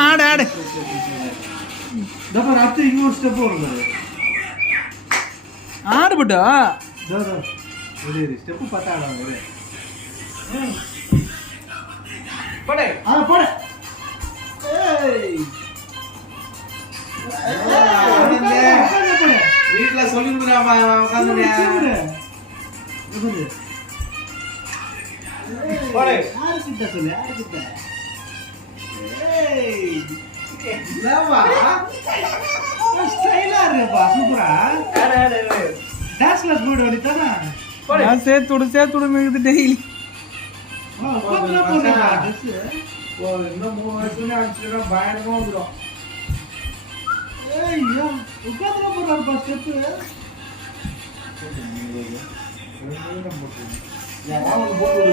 ஆடு ஆடு அடுத்து இன்னொரு ஸ்டெப் வருது ஆடுபட்டா ஸ்டெப்பு பார்த்தா ஆடாது போடு போட வீட்டுல சொல்லி கொடுக்குறாமா உட்காந்து போடு யாருக்கிட்ட சொல்லு யாருக்கிட்ட ஸ்டைலா இருக்குப்பா சூப்பரா டான்ஸ் கிளாஸ் போயிட வேண்டியதானே நான் சேர்த்து விடு டெய்லி இன்னும் 3 வருஷம் அடிச்சுட்டா பயங்கரமா வந்துடும் உட்காந்துல போடுறாருப்பா ஸ்டெப்பு போட்டு